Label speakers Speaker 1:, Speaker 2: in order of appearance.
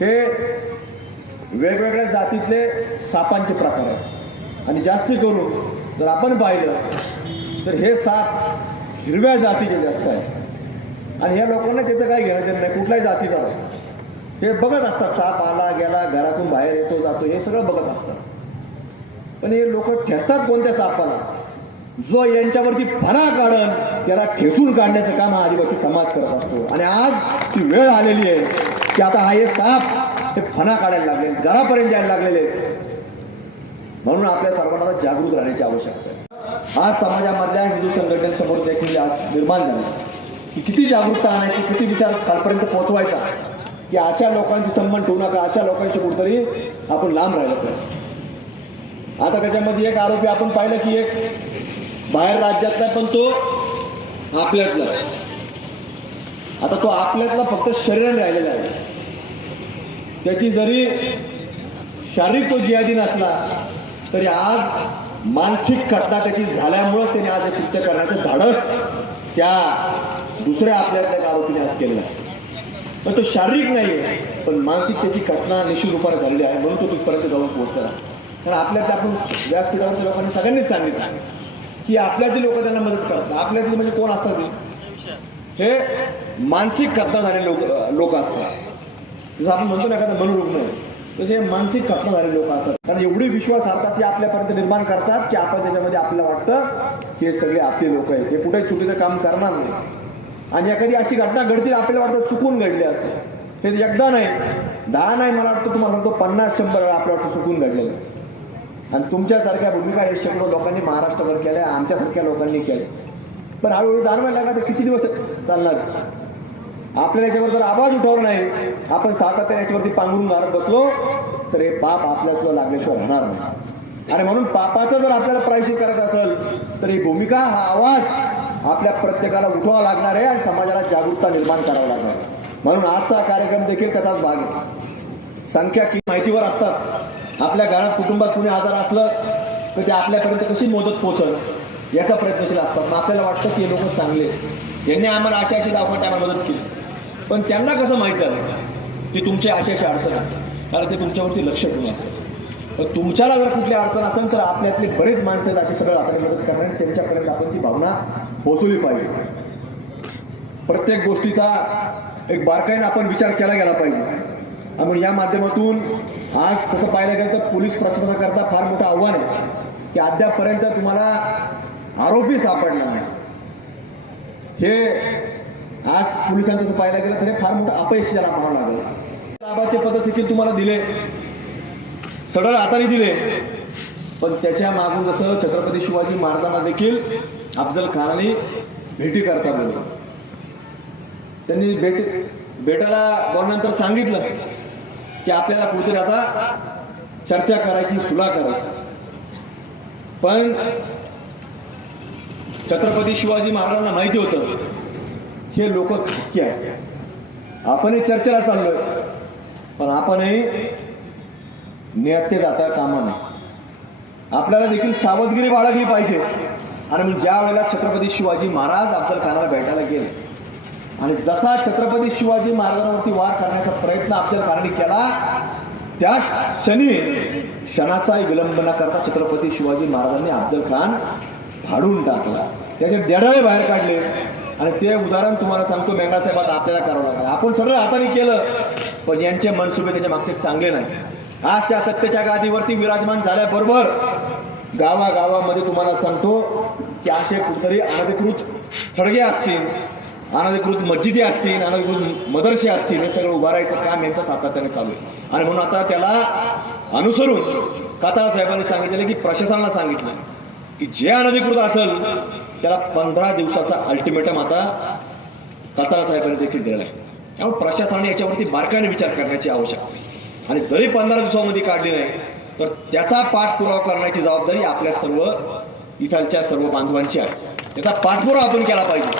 Speaker 1: हे वेगवेगळ्या जातीतले सापांचे प्रकार आहेत. आणि जास्ती करून जर आपण पाहिलं तर हे साप हिरव्या जातीचे जास्त आहेत. आणि ह्या लोकांना त्याचं काही घेणं नाही कुठल्याही जातीचा नाही. हे बघत असतात साप आला गेला घरातून बाहेर येतो जातो हे सगळं बघत असतात. पण हे लोक ठेचतात कोणत्या सापाला? जो यांच्यावरती फरा काढण त्याला ठेचून काढण्याचं काम हा आदिवासी समाज करत असतो. आणि आज ती वेळ आलेली आहे. की आता हा हे साप हे फणा काढायला लागले घरापर्यंत यायला लागलेले आहेत. म्हणून आपल्या सर्वांना आता जागृत राहण्याची आवश्यकता आहे आज समाजामधल्या हिंदू संघटनेसमोर देखील आज निर्माण झाली की किती जागरूकता आणायची किती विचार कालपर्यंत पोहोचवायचा की अशा लोकांशी संबंध ठेवू नका अशा लोकांशी कुठतरी आपण लांब राहिलं पाहिजे आता त्याच्यामध्ये एक आरोपी आपण पाहिलं की एक बाहेर राज्यातला पण तो आपल्यातला आहे. आता तो आपल्यातला फक्त शरीराने राहिलेला आहे त्याची जरी शारीरिक तो जिहादी नसला तरी आज मानसिक खतना त्याची झाल्यामुळं त्याने आज हे कृत्य करण्याचं धाडस त्या दुसऱ्या आपल्यातल्या त्या आरोपीने आज केलेलं आहे. पण तो शारीरिक नाही आहे पण मानसिक त्याची घटना निश्चित रूपाने झालेली आहे म्हणून तो तिथपर्यंत जाऊन पोहोचला. कारण आपल्यात आपण व्यासपीठावरच्या लोकांनी सगळ्यांनीच सांगितलं की आपल्यातली लोक त्यांना मदत करतात आपल्यातली म्हणजे कोण असतात ते? हे मानसिक घटना झालेले लोक लोक असतात. जसं आपण म्हणतो ना एखादा मनोरुग्ण. तसे मानसिक घटना झालेले लोक असतात. कारण एवढी विश्वास अर्थात ते आपल्यापर्यंत निर्माण करतात की आपण त्याच्यामध्ये आपल्याला वाटतं की हे सगळे आपले लोक आहेत. हे कुठेही चुकीचं काम करणार नाही. आणि एखादी अशी घटना घडतील आपल्याला वाटतं चुकून घडली असं. हे एकदा नाही. दहा नाही मला वाटतं तुम्हाला म्हणतो पन्नास शंभर वेळा आपल्या वाटतं चुकून घडलेलं. आणि तुमच्यासारख्या भूमिका हे शेकडो लोकांनी महाराष्ट्रभर केल्या आमच्यासारख्या लोकांनी केल्या. पण हळूहळू जाणवायला लागला तर किती दिवस चालणार? आपल्याला याच्यावर जर आवाज उठवला नाही आपण सातत्याने याच्यावरती पांघरून मारत बसलो तर हे पाप आपल्यासुद्धा लागल्याशिवाय राहणार नाही. आणि म्हणून पापाचं जर आपल्याला प्रायश्चित करायचं असेल तर ही भूमिका हा आवाज आपल्या प्रत्येकाला उठवावा लागणार आहे आणि समाजाला जागरूकता निर्माण करावा लागणार म्हणून आजचा कार्यक्रम देखील त्याचाच भाग आहे. संख्या किती माहितीवर असतात. आपल्या घरात कुटुंबात कुणी आजार असलं तर ते आपल्यापर्यंत कशी मदत पोहोचल याचा प्रयत्नशील असतात. मग आपल्याला वाटतं की हे लोक चांगले यांनी आम्हाला अशा अशी दाखवण्याला आम्हाला मदत केली. पण त्यांना कसं माहीत झालं की? तुमची अशी अशी अडचण आहे कारण ते तुमच्यावरती लक्ष ठेवून असतं पण तुमच्याला जर कुठली अडचण असेल तर आपल्यातले बरेच माणसं आहेत अशी सगळं हाताने मदत करणार आणि त्यांच्यापर्यंत आपण ती भावना पोहोचवली पाहिजे. प्रत्येक गोष्टीचा एक बारकाईन आपण विचार केला गेला पाहिजे. आणि या माध्यमातून आज तसं पाहायला गेलं तर पोलीस प्रशासनाकरता फार मोठं आव्हान आहे की अद्यापपर्यंत तुम्हाला आरोपी सापडला नाही. हे आज पोलिसांचं पाहायला गेलं तर हे फार मोठं अपयश ज्याला म्हणावं लागलं. लाभाचे पद देखील तुम्हाला दिले. सडळ हाताने दिले. पण त्याच्या मागून जसं छत्रपती शिवाजी महाराजांना देखील अफजल खानाने भेटी करता बोलले. त्यांनी भेट भेटायला बोलल्यानंतर सांगितलं की आपल्याला कुठेतरी आता चर्चा करायची सुला करायची. पण छत्रपती शिवाजी महाराजांना माहिती होतं हे लोक कितके आहेत. आपणही चर्चेला चाललोय. पण आपणही नेते जाता कामा नाही आपल्याला देखील सावधगिरी बाळगली पाहिजे. आणि मग ज्या वेळेला छत्रपती शिवाजी महाराज अफजल खानाला भेटायला गेले आणि जसा छत्रपती शिवाजी महाराजांवरती वार करण्याचा प्रयत्न अफजल खानाने केला त्या क्षणी क्षणाचाही विलंब न करता छत्रपती शिवाजी महाराजांनी अफजल खान फाडून टाकला. त्याचे देडाळे बाहेर काढले. आणि ते उदाहरण तुम्हाला सांगतो मेंगा आपल्याला करावं लागलं. आपण सगळं हाताने केलं पण यांचे मनसुबे त्याच्या मागचे चांगले नाही. आज त्या सत्तेच्या गादीवरती विराजमान झाल्याबरोबर गावागावामध्ये तुम्हाला सांगतो की असे कुठतरी अनधिकृत थडगे असतील अनधिकृत मस्जिदी असतील अनधिकृत मदरसे असतील हे सगळं उभारायचं काम यांचं सातत्याने चालू आहे. आणि म्हणून आता त्याला अनुसरून काताळा साहेबांनी सांगितलेलं की प्रशासनाला सांगितलं की जे अनधिकृत असेल त्याला पंधरा दिवसाचा अल्टिमेटम आता कतारा साहेबांनी देखील दिलेला आहे. त्यामुळे प्रशासनाने याच्यावरती बारकाईने विचार करण्याची आवश्यकता आहे. आणि जरी पंधरा दिवसामध्ये काढली नाही तर त्याचा पाठपुरावा करण्याची जबाबदारी आपल्या सर्व इथालच्या सर्व बांधवांची आहे. त्याचा पाठपुरावा आपण केला पाहिजे.